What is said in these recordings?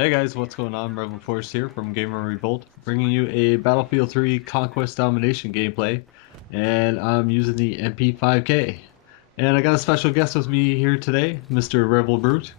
Hey guys, what's going on? Rebel Force here from GamerRevolt, bringing you a Battlefield 3 Conquest Domination gameplay, and I'm using the MP5K. And I got a special guest with me here today, Mr. Rebel Brute.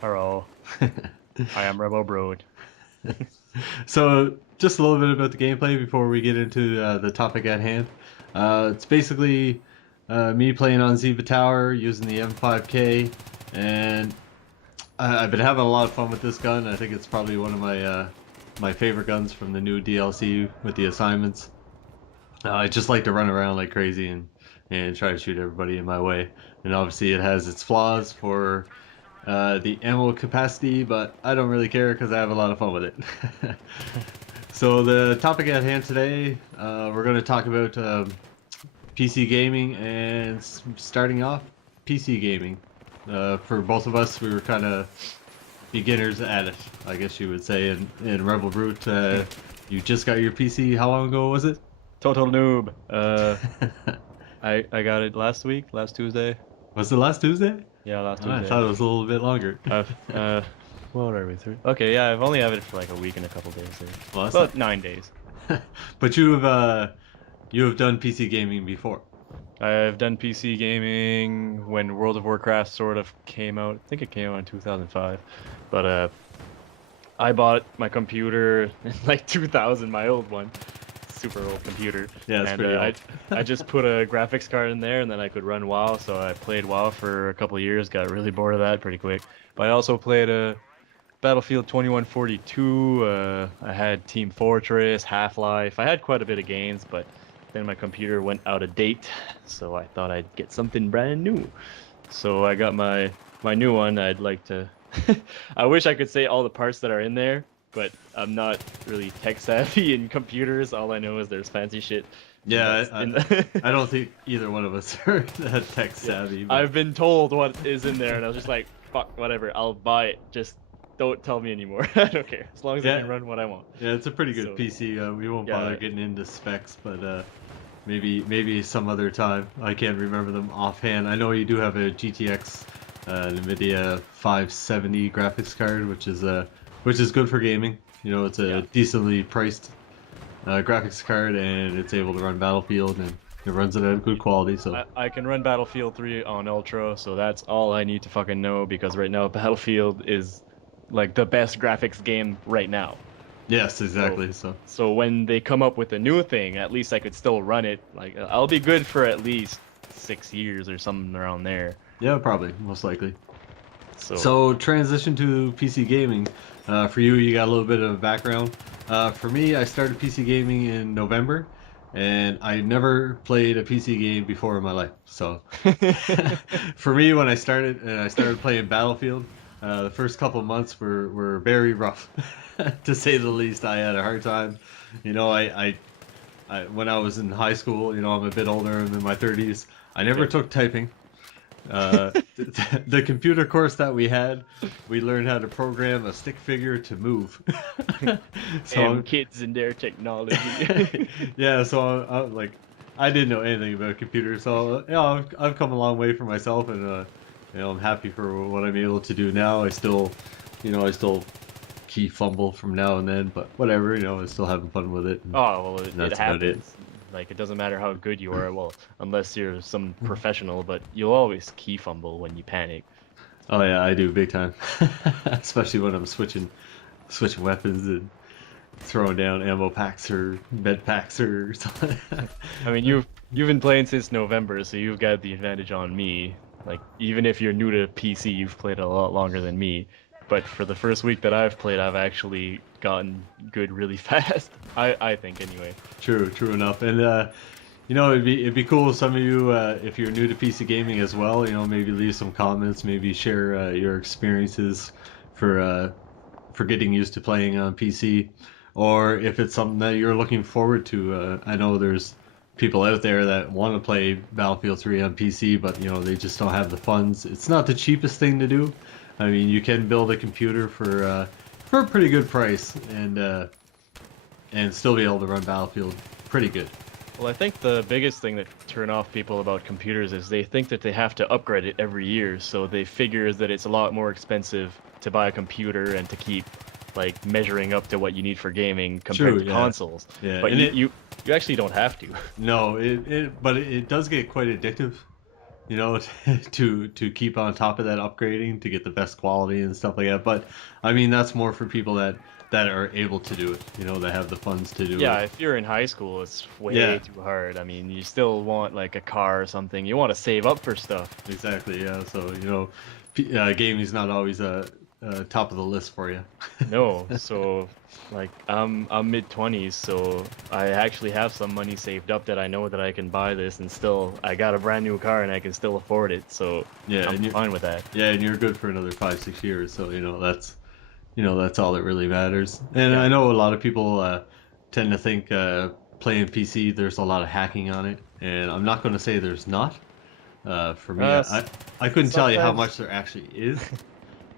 Hello, I am Rebel Brood. So, just a little bit about the gameplay before we get into the topic at hand. It's basically me playing on Ziva Tower using the M5K, and I've been having a lot of fun with this gun. I think it's probably one of my favorite guns from the new DLC with the assignments. I just like to run around like crazy and try to shoot everybody in my way. And obviously, it has its flaws for the ammo capacity, but I don't really care because I have a lot of fun with it. So the topic at hand today, we're going to talk about PC gaming and starting off PC gaming. For both of us, we were kind of beginners at it, I guess you would say. And Rebel Brute, you just got your PC. How long ago was it? Total noob. I got it last Tuesday. Was it last Tuesday? Yeah, last Oh, I Tuesday. thought it was a little bit longer. What are we through? Okay, yeah, I've only had it for like a week and a couple days. So. Well, that's About 9 days. But you have done PC gaming before. I've done PC gaming when World of Warcraft sort of came out. I think it came out in 2005. But I bought my computer in like 2000, my old one. Super old computer. Yeah, it's pretty old. I just put a graphics card in there and then I could run WoW, so I played WoW for a couple of years, got really bored of that pretty quick. But I also played Battlefield 2142, I had Team Fortress, Half-Life, I had quite a bit of games, but then my computer went out of date, so I thought I'd get something brand new. So I got my new one. I'd like to I wish I could say all the parts that are in there, but I'm not really tech savvy in computers. All I know is there's fancy shit. Yeah, I don't think either one of us are that tech savvy. But... I've been told what is in there, and I was just like, fuck, whatever, I'll buy it. Just don't tell me anymore. I don't care, as long as I can run what I want. Yeah, it's a pretty good PC. We won't bother getting into specs, but maybe some other time. I can't remember them offhand. I know you do have a GTX NVIDIA 570 graphics card, which is good for gaming. You know, it's a decently priced graphics card, and it's able to run Battlefield, and it runs it at good quality. So I can run Battlefield 3 on Ultra, so that's all I need to fucking know, because right now Battlefield is like the best graphics game right now. Yes, exactly. So when they come up with a new thing, at least I could still run it. Like, I'll be good for at least 6 years or something around there. Yeah, probably, most likely. So transition to PC gaming. For you, you got a little bit of background. For me, I started PC gaming in November, and I never played a PC game before in my life. So for me, when I started playing Battlefield, the first couple of months were very rough, to say the least. I had a hard time. You know, I when I was in high school, you know, I'm a bit older, I'm in my 30s. I never took typing. The computer course that we had, we learned how to program a stick figure to move. And kids and their technology. Yeah, so I didn't know anything about computers, so yeah, I've come a long way for myself, and you know, I'm happy for what I'm able to do now. I still key fumble from now and then, but whatever, you know, I'm still having fun with it. Oh, well, it happens. Like, it doesn't matter how good you are, well, unless you're some professional, but you'll always key fumble when you panic. Oh yeah, I do big time. Especially when I'm switching weapons and throwing down ammo packs or med packs or something. I mean, you've been playing since November, so you've got the advantage on me. Like, even if you're new to PC, you've played a lot longer than me. But for the first week that I've played, I've actually gotten good really fast. I think, anyway. True enough. And you know, it'd be cool if some of you, if you're new to PC gaming as well, you know, maybe leave some comments, maybe share your experiences for getting used to playing on PC, or if it's something that you're looking forward to. I know there's people out there that want to play Battlefield 3 on PC, but you know, they just don't have the funds. It's not the cheapest thing to do. I mean, you can build a computer for a pretty good price and still be able to run Battlefield pretty good. Well, I think the biggest thing that turn off people about computers is they think that they have to upgrade it every year, so they figure that it's a lot more expensive to buy a computer and to keep like measuring up to what you need for gaming compared True, to yeah. consoles. Yeah, But and you actually don't have to. no, but it does get quite addictive, you know, to keep on top of that upgrading to get the best quality and stuff like that. But I mean, that's more for people that are able to do it, you know, that have the funds to do Yeah, it. if you're in high school, it's way Yeah, too hard. I mean, you still want like a car or something. You want to save up for stuff. exactly. Yeah, so you know, gaming's not always top of the list for you. No, so like I'm mid-20s, so I actually have some money saved up that I know that I can buy this and still I got a brand new car and I can still afford it. So Yeah, I'm and fine with that. you're good for another 5 6 years. So you know that's all that really matters. And Yeah. I know a lot of people tend to think playing PC there's a lot of hacking on it, and I'm not going to say there's not. For me, Uh, I couldn't tell you how Sometimes, much there actually is,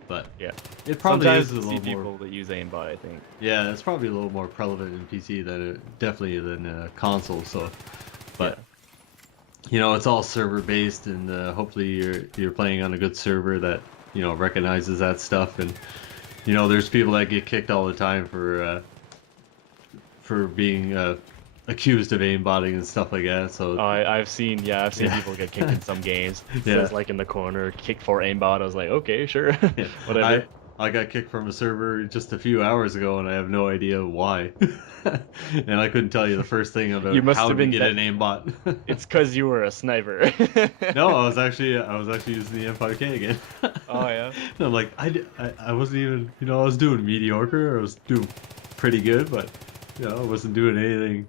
but yeah. it probably Sometimes is a you see little more. people that use aimbot, I think. Yeah, it's probably a little more prevalent in PC than definitely than console. So, Yeah. but you know, it's all server based, and hopefully you're playing on a good server that you know recognizes that stuff. And you know, there's people that get kicked all the time for being accused of aimbotting and stuff like that. So I've seen yeah, people get kicked in some games. It yeah, says like in the corner, kicked for aimbot. I was like, okay, sure, yeah. whatever. I got kicked from a server just a few hours ago, and I have no idea why. And I couldn't tell you the first thing You about must how have to been get that. an aimbot. It's because you were a sniper. No, I was actually using the M5K again. Oh yeah. And I'm like, I wasn't even, you know, I was doing mediocre. I was doing pretty good, but you know, I wasn't doing anything.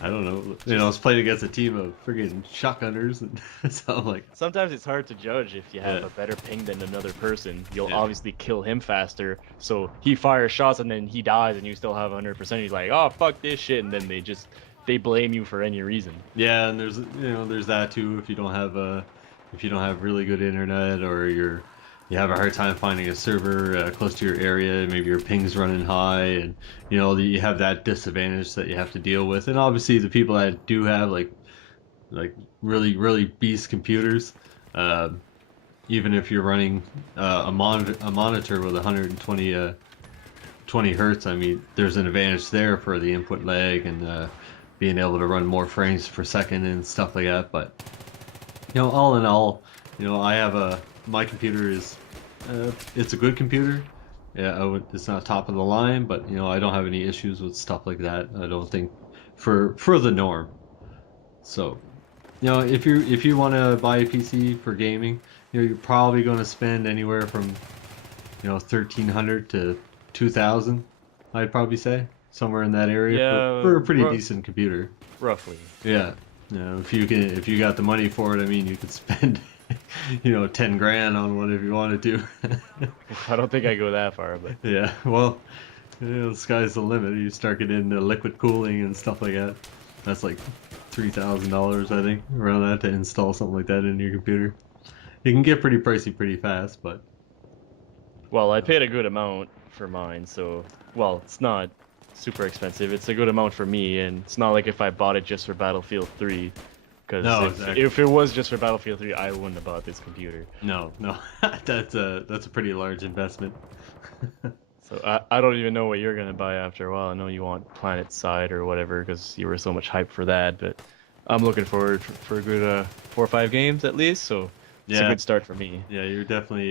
I don't know. You know, I Just was playing against a team of friggin' shotgunners, and so I'm like, sometimes it's hard to judge if you have yeah, a better ping than another person. You'll yeah, obviously kill him faster, so he fires shots and then he dies and you still have 100%. He's like, "Oh, fuck this shit," and then they blame you for any reason. yeah. And there's, you know, there's that too. If you don't have really good internet, or you have a hard time finding a server close to your area, maybe your ping's running high, and you know you have that disadvantage that you have to deal with. And obviously, the people that do have like really beast computers, uh, even if you're running a monitor with 120 20 hertz, I mean, there's an advantage there for the input lag and being able to run more frames per second and stuff like that. But you know, all in all, you know, my computer is it's a good computer. Yeah, it's not top of the line, but you know, I don't have any issues with stuff like that. I don't think for the norm. So, you know, if you want to buy a PC for gaming, you know, you're probably going to spend anywhere from, you know, 1,300 to 2,000. I'd probably say somewhere in that area Yeah, for a pretty decent computer. roughly. Yeah. You know, if you got the money for it, I mean, you could spend, you know, 10 grand on one if you wanted to. I don't think I go that far, but Yeah. Well, you know, the sky's the limit. You start getting into liquid cooling and stuff like that. That's like $3,000, I think, around that to install something like that into your computer. It can get pretty pricey pretty fast, but well, I paid a good amount for mine, so well, it's not super expensive. It's a good amount for me, and it's not like if I bought it just for Battlefield 3. Because no, exactly. if it was just for Battlefield 3, I wouldn't have bought this computer. No. That's a pretty large investment. So I don't even know what you're gonna buy after a while. I know you want Planet Side or whatever because you were so much hype for that, but I'm looking forward for a good 4 or 5 games at least. So it's a Yeah. good start for me. Yeah, you're definitely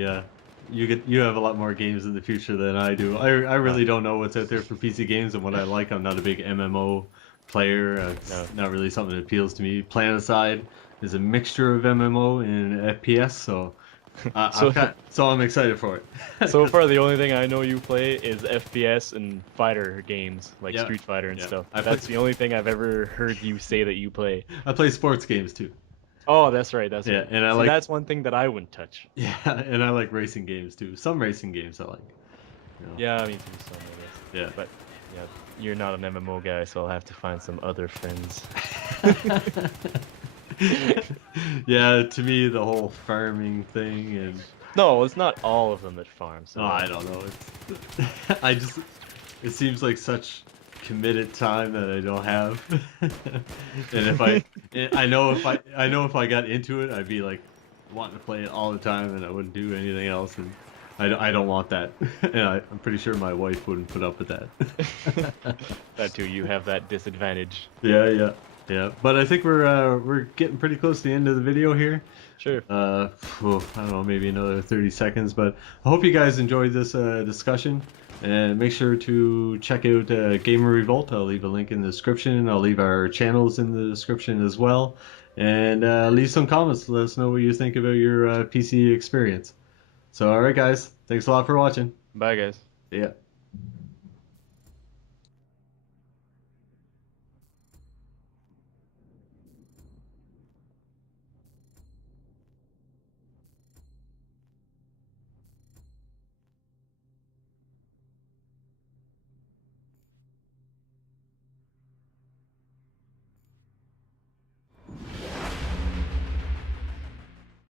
you have a lot more games in the future than I do. I Uh, really don't know what's out there for PC games and what I like. I'm not a big MMO player. no. It's not really something that appeals to me. PlanetSide is a mixture of MMO and FPS, so So I'm excited for it. so far the only thing I know you play is FPS and fighter games like Yeah, Street Fighter and yeah. stuff. I That's play the only thing I've ever heard you say that you play. I play sports games too. Oh, that's right. That's Yeah, right. and I See, like that's one thing that I wouldn't touch. yeah, and I like racing games too. Some racing games I like. You know. Yeah, me too. Some, I guess. Yeah. But yeah, you're not an MMO guy, so I'll have to find some other friends. Yeah, to me the whole farming thing and No, it's not all of them that farm. So oh, I don't know. It's I just it seems like such committed time that I don't have. And I know if I got into it, I'd be like wanting to play it all the time, and I wouldn't do anything else. And I don't want that. And I'm pretty sure my wife wouldn't put up with that. That too, you have that disadvantage. Yeah, yeah, yeah. But I think we're getting pretty close to the end of the video here. Sure. I don't know, maybe another 30 seconds. But I hope you guys enjoyed this discussion. And make sure to check out GamerRevolt. I'll leave a link in the description. I'll leave our channels in the description as well. And leave some comments. Let us know what you think about your PC experience. So, all right, guys. Thanks a lot for watching. Bye, guys. See ya.